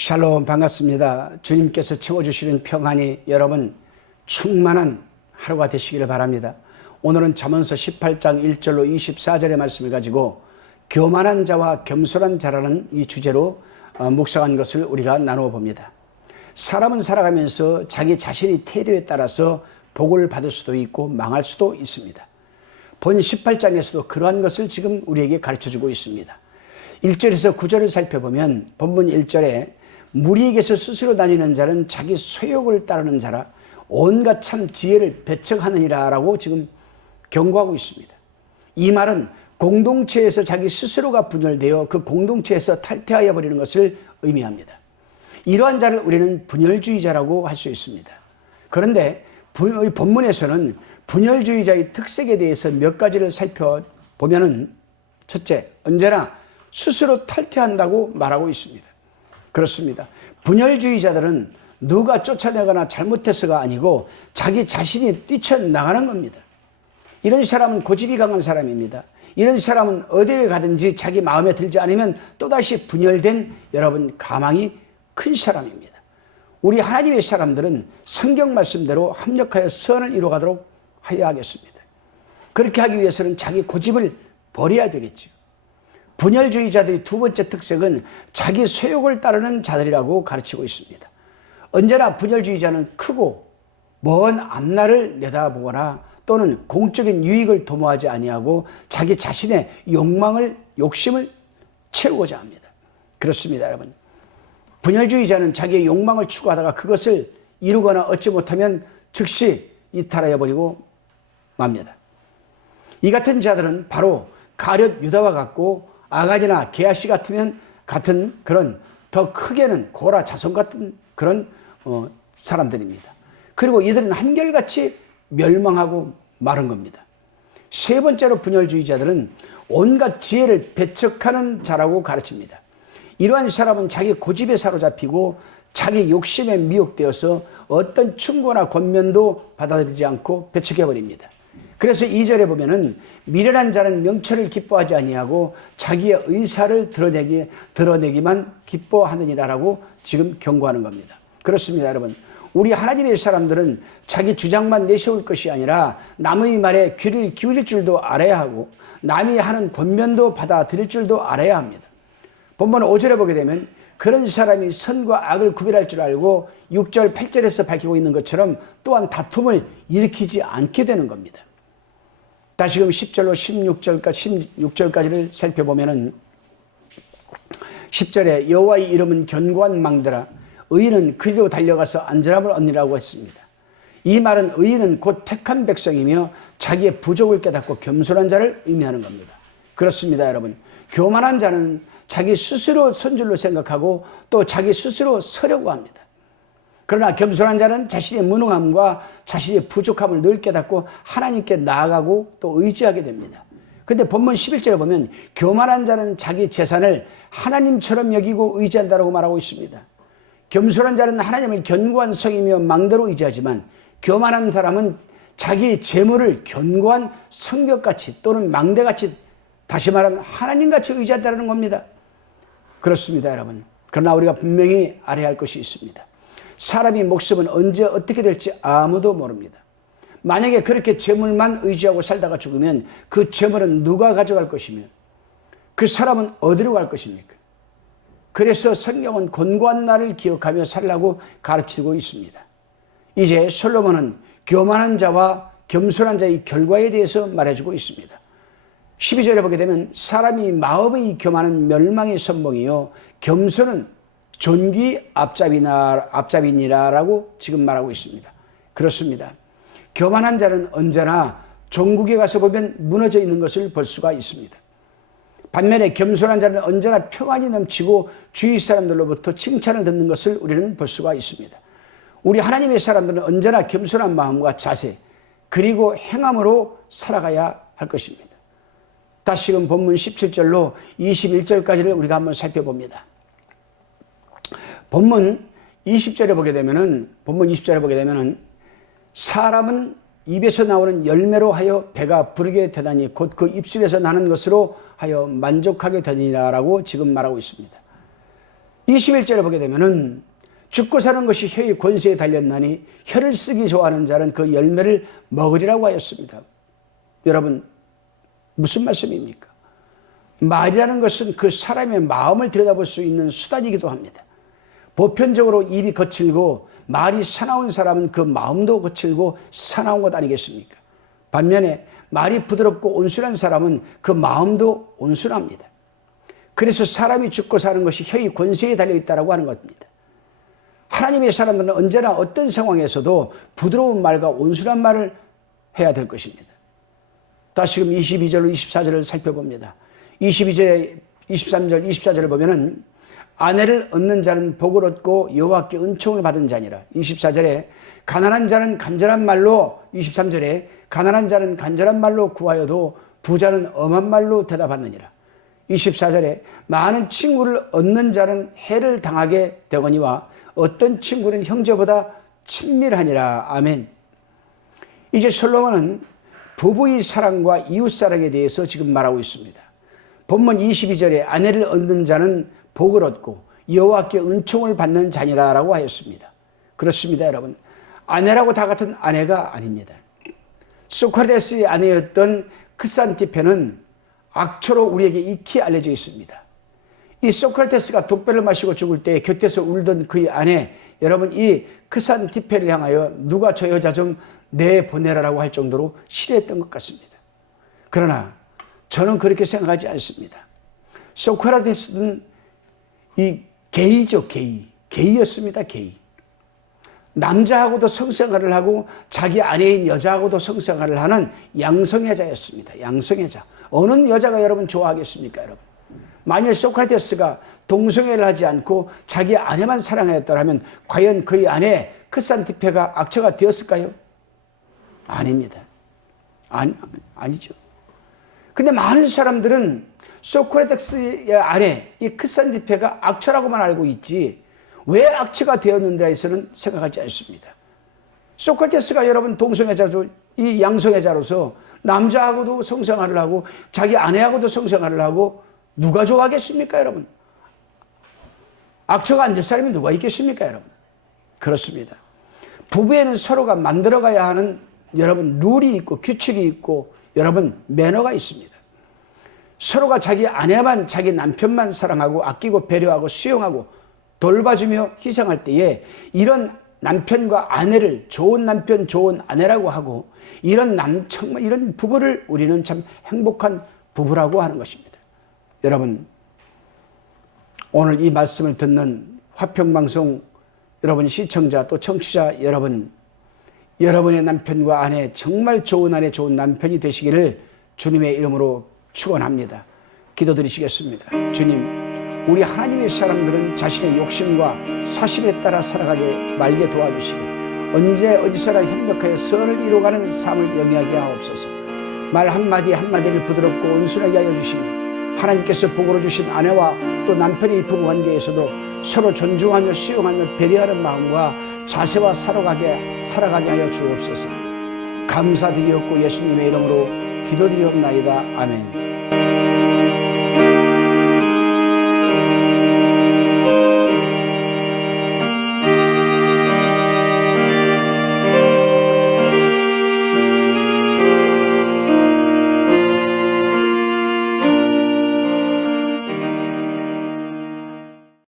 샬롬, 반갑습니다. 주님께서 채워주시는 평안이 여러분 충만한 하루가 되시기를 바랍니다. 오늘은 잠언서 18장 1절로 24절의 말씀을 가지고 교만한 자와 겸손한 자라는 이 주제로 묵상한 것을 우리가 나누어 봅니다. 사람은 살아가면서 자기 자신의 태도에 따라서 복을 받을 수도 있고 망할 수도 있습니다. 본 18장에서도 그러한 것을 지금 우리에게 가르쳐주고 있습니다. 1절에서 9절을 살펴보면 본문 1절에 무리에게서 스스로 다니는 자는 자기 소욕을 따르는 자라 온갖 참 지혜를 배척하느니라 라고 지금 경고하고 있습니다. 이 말은 공동체에서 자기 스스로가 분열되어 그 공동체에서 탈퇴하여 버리는 것을 의미합니다. 이러한 자를 우리는 분열주의자라고 할 수 있습니다. 그런데 본문에서는 분열주의자의 특색에 대해서 몇 가지를 살펴보면 첫째, 언제나 스스로 탈퇴한다고 말하고 있습니다. 그렇습니다. 분열주의자들은 누가 쫓아내거나 잘못해서가 아니고 자기 자신이 뛰쳐나가는 겁니다. 이런 사람은 고집이 강한 사람입니다. 이런 사람은 어디를 가든지 자기 마음에 들지 않으면 또다시 분열된 여러분 가망이 큰 사람입니다. 우리 하나님의 사람들은 성경 말씀대로 합력하여 선을 이루어가도록 하여야 하겠습니다. 그렇게 하기 위해서는 자기 고집을 버려야 되겠죠. 분열주의자들의 두 번째 특색은 자기 소욕을 따르는 자들이라고 가르치고 있습니다. 언제나 분열주의자는 크고 먼 앞날을 내다보거나 또는 공적인 유익을 도모하지 아니하고 자기 자신의 욕심을 채우고자 합니다. 그렇습니다, 여러분. 분열주의자는 자기의 욕망을 추구하다가 그것을 이루거나 얻지 못하면 즉시 이탈하여 버리고 맙니다. 이 같은 자들은 바로 가룟 유다와 같고 아간이나 게하시 같은 그런 더 크게는 고라 자손 같은 그런 사람들입니다. 그리고 이들은 한결같이 멸망하고 마른 겁니다. 세 번째로 분열주의자들은 온갖 지혜를 배척하는 자라고 가르칩니다. 이러한 사람은 자기 고집에 사로잡히고 자기 욕심에 미혹되어서 어떤 충고나 권면도 받아들이지 않고 배척해버립니다. 그래서 2절에 보면은 미련한 자는 명철을 기뻐하지 아니하고 자기의 의사를 드러내기만 기뻐하느니라라고 지금 경고하는 겁니다. 그렇습니다, 여러분. 우리 하나님의 사람들은 자기 주장만 내세울 것이 아니라 남의 말에 귀를 기울일 줄도 알아야 하고 남이 하는 권면도 받아들일 줄도 알아야 합니다. 본문 5절에 보게 되면 그런 사람이 선과 악을 구별할 줄 알고 6절, 8절에서 밝히고 있는 것처럼 또한 다툼을 일으키지 않게 되는 겁니다. 다시금 10절로 16절까지를 살펴보면은 10절에 여호와의 이름은 견고한 망대라 의인은 그리로 달려가서 안전함을 얻으리라고 했습니다. 이 말은 의인은 곧 택한 백성이며 자기의 부족을 깨닫고 겸손한 자를 의미하는 겁니다. 그렇습니다, 여러분. 교만한 자는 자기 스스로 선줄로 생각하고 또 자기 스스로 서려고 합니다. 그러나 겸손한 자는 자신의 무능함과 자신의 부족함을 늘 깨닫고 하나님께 나아가고 또 의지하게 됩니다. 그런데 본문 11절에 보면 교만한 자는 자기 재산을 하나님처럼 여기고 의지한다고 말하고 있습니다. 겸손한 자는 하나님을 견고한 성이며 망대로 의지하지만 교만한 사람은 자기 재물을 견고한 성벽같이 또는 망대같이 다시 말하면 하나님같이 의지한다는 겁니다. 그렇습니다, 여러분. 그러나 우리가 분명히 알아야 할 것이 있습니다. 사람의 목숨은 언제 어떻게 될지 아무도 모릅니다. 만약에 그렇게 재물만 의지하고 살다가 죽으면 그 재물은 누가 가져갈 것이며 그 사람은 어디로 갈 것입니까? 그래서 성경은 곤고한 날을 기억하며 살라고 가르치고 있습니다. 이제 솔로몬은 교만한 자와 겸손한 자의 결과에 대해서 말해주고 있습니다. 12절에 보게 되면 사람이 마음의 교만은 멸망의 선봉이요 겸손은 존귀 앞잡이니라라고 지금 말하고 있습니다. 그렇습니다. 교만한 자는 언제나 종국에 가서 보면 무너져 있는 것을 볼 수가 있습니다. 반면에 겸손한 자는 언제나 평안이 넘치고 주위 사람들로부터 칭찬을 듣는 것을 우리는 볼 수가 있습니다. 우리 하나님의 사람들은 언제나 겸손한 마음과 자세 그리고 행함으로 살아가야 할 것입니다. 다시금 본문 17절로 21절까지를 우리가 한번 살펴봅니다. 본문 20절에 보게 되면은 사람은 입에서 나오는 열매로 하여 배가 부르게 되다니 곧 그 입술에서 나는 것으로 하여 만족하게 되니라라고 지금 말하고 있습니다. 21절에 보게 되면은 죽고 사는 것이 혀의 권세에 달렸나니 혀를 쓰기 좋아하는 자는 그 열매를 먹으리라고 하였습니다. 여러분, 무슨 말씀입니까? 말이라는 것은 그 사람의 마음을 들여다볼 수 있는 수단이기도 합니다. 보편적으로 입이 거칠고 말이 사나운 사람은 그 마음도 거칠고 사나운 것 아니겠습니까? 반면에 말이 부드럽고 온순한 사람은 그 마음도 온순합니다. 그래서 사람이 죽고 사는 것이 혀의 권세에 달려있다고 하는 겁니다. 하나님의 사람들은 언제나 어떤 상황에서도 부드러운 말과 온순한 말을 해야 될 것입니다. 다시금 22절로 24절을 살펴봅니다. 22절, 23절, 24절을 보면은 아내를 얻는 자는 복을 얻고 여호와께 은총을 받은 자니라. 24절에 가난한 자는 간절한 말로, 23절에 가난한 자는 간절한 말로 구하여도 부자는 엄한 말로 대답하느니라. 24절에 많은 친구를 얻는 자는 해를 당하게 되거니와 어떤 친구는 형제보다 친밀하니라. 아멘. 이제 솔로몬은 부부의 사랑과 이웃사랑에 대해서 지금 말하고 있습니다. 본문 22절에 아내를 얻는 자는 복을 얻고 여호와께 은총을 받는 자니라 라고 하였습니다. 그렇습니다, 여러분. 아내라고 다 같은 아내가 아닙니다. 소크라테스의 아내였던 크산티페는 악초로 우리에게 익히 알려져 있습니다. 이 소크라테스가 독배를 마시고 죽을 때 곁에서 울던 그의 아내, 여러분, 이 크산티페를 향하여 누가 저 여자 좀 내보내라라고 할 정도로 싫어했던 것 같습니다. 그러나 저는 그렇게 생각하지 않습니다. 소크라테스는 이 게이죠, 게이였습니다, 게이. 남자하고도 성생활을 하고 자기 아내인 여자하고도 성생활을 하는 양성애자였습니다. 양성애자. 어느 여자가 여러분 좋아하겠습니까, 여러분? 만일 소크라테스가 동성애를 하지 않고 자기 아내만 사랑하였더라면 과연 그의 아내 크산티페가 악처가 되었을까요? 아닙니다. 아니죠. 근데 많은 사람들은 소크라테스의 아내 이 크산티페가 악처라고만 알고 있지 왜 악처가 되었는데 해서는 생각하지 않습니다. 소크라테스가 여러분 동성애자죠. 이 양성애자로서 남자하고도 성생활을 하고 자기 아내하고도 성생활을 하고 누가 좋아하겠습니까, 여러분? 악처가 안 될 사람이 누가 있겠습니까, 여러분? 그렇습니다. 부부에는 서로가 만들어가야 하는 여러분 룰이 있고 규칙이 있고 여러분 매너가 있습니다. 서로가 자기 아내만 자기 남편만 사랑하고 아끼고 배려하고 수용하고 돌봐주며 희생할 때에 이런 남편과 아내를 좋은 남편 좋은 아내라고 하고 정말 이런 부부를 우리는 참 행복한 부부라고 하는 것입니다. 여러분, 오늘 이 말씀을 듣는 화평방송 여러분 시청자 또 청취자 여러분, 여러분의 남편과 아내 정말 좋은 아내 좋은 남편이 되시기를 주님의 이름으로 축원합니다. 기도드리시겠습니다. 주님, 우리 하나님의 사람들은 자신의 욕심과 사심에 따라 살아가게 말게 도와주시고 언제 어디서나 협력하여 선을 이루어가는 삶을 영위하게 하옵소서. 말 한마디 한마디를 부드럽고 온순하게 하여 주시니 하나님께서 복으로 주신 아내와 또 남편의 부부관계에서도 서로 존중하며 수용하며 배려하는 마음과 자세와 살아가게 하여 주옵소서. 감사드리옵고 예수님의 이름으로 기도드리옵나이다. 아멘.